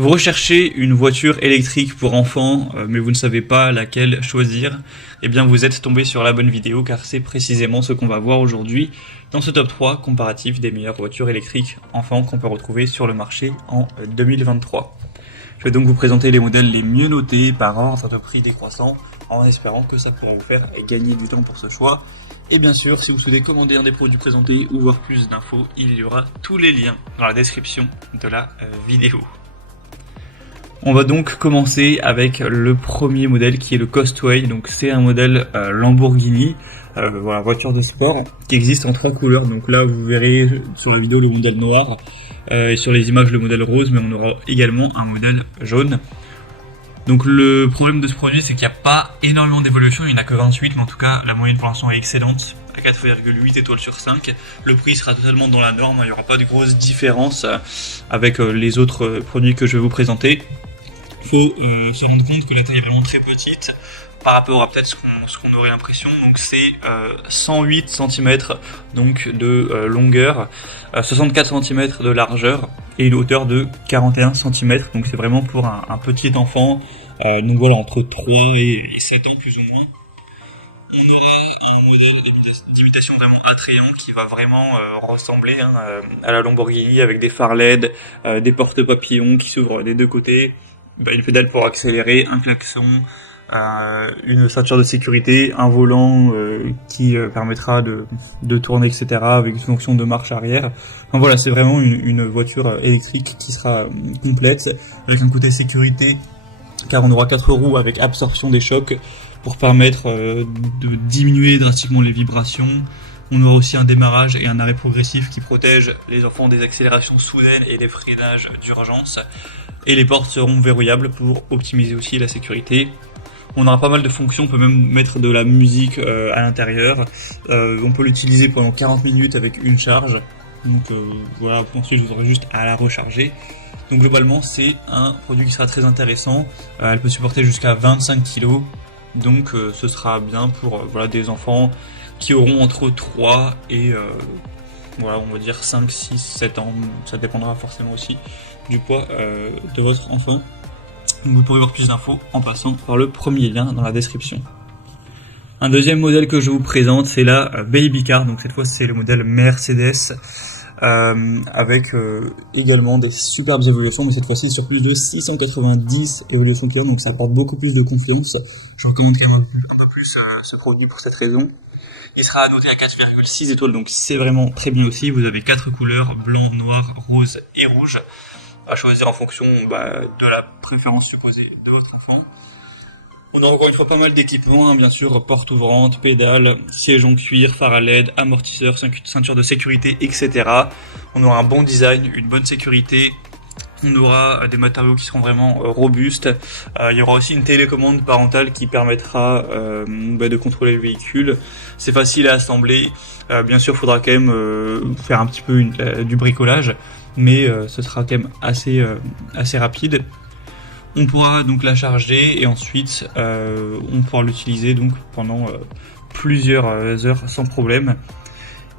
Vous recherchez une voiture électrique pour enfants, mais vous ne savez pas laquelle choisir, eh bien vous êtes tombé sur la bonne vidéo car c'est précisément ce qu'on va voir aujourd'hui dans ce top 3 comparatif des meilleures voitures électriques enfants qu'on peut retrouver sur le marché en 2023. Je vais donc vous présenter les modèles les mieux notés par ordre de prix décroissant en espérant que ça pourra vous faire gagner du temps pour ce choix. Et bien sûr, si vous souhaitez commander un des produits présentés ou voir plus d'infos, il y aura tous les liens dans la description de la vidéo. On va donc commencer avec le premier modèle qui est le Costway. Donc c'est un modèle Lamborghini, voilà, voiture de sport qui existe en 3 couleurs. Donc là vous verrez sur la vidéo le modèle noir et sur les images le modèle rose, mais on aura également un modèle jaune. Donc le problème de ce produit, c'est qu'il n'y a pas énormément d'évolution, il n'y en a que 28, mais en tout cas la moyenne pour l'instant est excellente, à 4,8 étoiles sur 5. Le prix sera totalement dans la norme, il n'y aura pas de grosse différence avec les autres produits que je vais vous présenter. Il faut se rendre compte que la taille est vraiment très petite par rapport à peut-être ce qu'on aurait l'impression. Donc c'est 108 cm donc de longueur, 64 cm de largeur et une hauteur de 41 cm. Donc c'est vraiment pour un petit enfant, donc voilà, entre 3 et 7 ans plus ou moins. On aura un modèle d'imitation vraiment attrayant qui va vraiment ressembler à la Lamborghini, avec des phares LED, des porte-papillons qui s'ouvrent des deux côtés, une pédale pour accélérer, un klaxon, une ceinture de sécurité, un volant qui permettra de tourner, etc., avec une fonction de marche arrière. Enfin voilà, c'est vraiment une voiture électrique qui sera complète, avec un côté sécurité, car on aura 4 roues avec absorption des chocs pour permettre de diminuer drastiquement les vibrations. On aura aussi un démarrage et un arrêt progressif qui protège les enfants des accélérations soudaines et des freinages d'urgence. Et les portes seront verrouillables pour optimiser aussi la sécurité. On aura pas mal de fonctions, on peut même mettre de la musique à l'intérieur. On peut l'utiliser pendant 40 minutes avec une charge. Donc voilà, ensuite vous aurez juste à la recharger. Donc globalement c'est un produit qui sera très intéressant. Elle peut supporter jusqu'à 25 kg. Donc ce sera bien pour voilà, des enfants qui auront entre 3 et voilà, on va dire 5, 6, 7 ans. Ça dépendra forcément aussi du poids de votre enfant. Donc vous pourrez voir plus d'infos en passant par le premier lien dans la description. Un deuxième modèle que je vous présente, c'est la Baby Car. Donc cette fois c'est le modèle Mercedes avec également des superbes évolutions, mais cette fois-ci sur plus de 690 évolutions clients, donc ça apporte beaucoup plus de confiance. Je recommande quand même un peu plus ce produit pour cette raison. Il sera noté à 4,6 étoiles, donc c'est vraiment très bien aussi. Vous avez 4 couleurs, blanc, noir, rose et rouge, à choisir en fonction de la préférence supposée de votre enfant. On aura encore une fois pas mal d'équipements, bien sûr, porte ouvrante, pédale, siège en cuir, phare à LED, amortisseur, ceinture de sécurité, etc. On aura un bon design, une bonne sécurité. On aura des matériaux qui seront vraiment robustes. Il y aura aussi une télécommande parentale qui permettra de contrôler le véhicule. C'est facile à assembler. Bien sûr, il faudra quand même faire un petit peu du bricolage, mais ce sera quand même assez rapide. On pourra donc la charger et ensuite on pourra l'utiliser donc pendant plusieurs heures sans problème.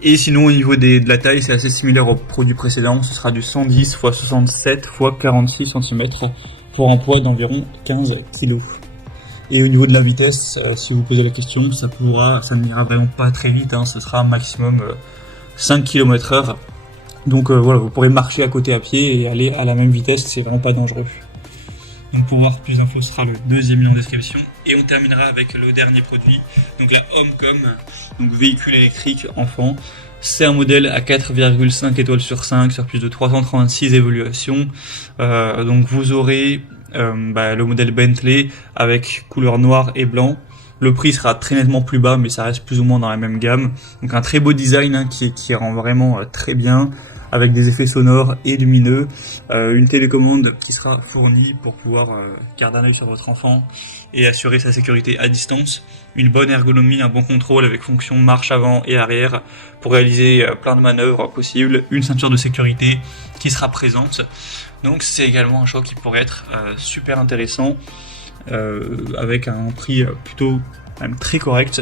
Et sinon au niveau de la taille, c'est assez similaire au produit précédent, ce sera du 110 x 67 x 46 cm pour un poids d'environ 15 kg. Et au niveau de la vitesse, si vous posez la question, ça n'ira vraiment pas très vite, ce sera maximum 5 km/h. Donc voilà, vous pourrez marcher à côté à pied et aller à la même vitesse, c'est vraiment pas dangereux. Donc pour voir plus d'infos, ce sera le deuxième lien en description. Et on terminera avec le dernier produit, donc la Homecom, donc véhicule électrique enfant. C'est un modèle à 4,5 étoiles sur 5 sur plus de 336 évaluations. Donc vous aurez le modèle Bentley avec couleur noire et blanc. Le prix sera très nettement plus bas, mais ça reste plus ou moins dans la même gamme. Donc un très beau design qui rend vraiment très bien, avec des effets sonores et lumineux, une télécommande qui sera fournie pour pouvoir garder un œil sur votre enfant et assurer sa sécurité à distance, une bonne ergonomie, un bon contrôle avec fonction marche avant et arrière pour réaliser plein de manœuvres possibles, une ceinture de sécurité qui sera présente. Donc c'est également un choix qui pourrait être super intéressant, avec un prix plutôt même très correct.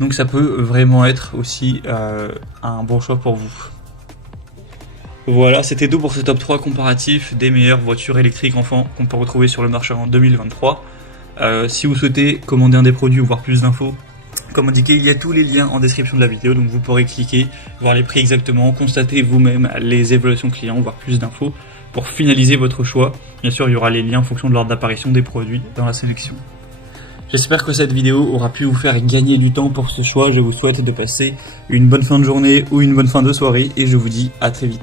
Donc ça peut vraiment être aussi un bon choix pour vous. Voilà, c'était tout pour ce top 3 comparatif des meilleures voitures électriques enfants qu'on peut retrouver sur le marché en 2023. Si vous souhaitez commander un des produits ou voir plus d'infos, comme indiqué, il y a tous les liens en description de la vidéo, donc vous pourrez cliquer, voir les prix exactement, constater vous-même les évaluations clients, voir plus d'infos pour finaliser votre choix. Bien sûr, il y aura les liens en fonction de l'ordre d'apparition des produits dans la sélection. J'espère que cette vidéo aura pu vous faire gagner du temps pour ce choix. Je vous souhaite de passer une bonne fin de journée ou une bonne fin de soirée et je vous dis à très vite.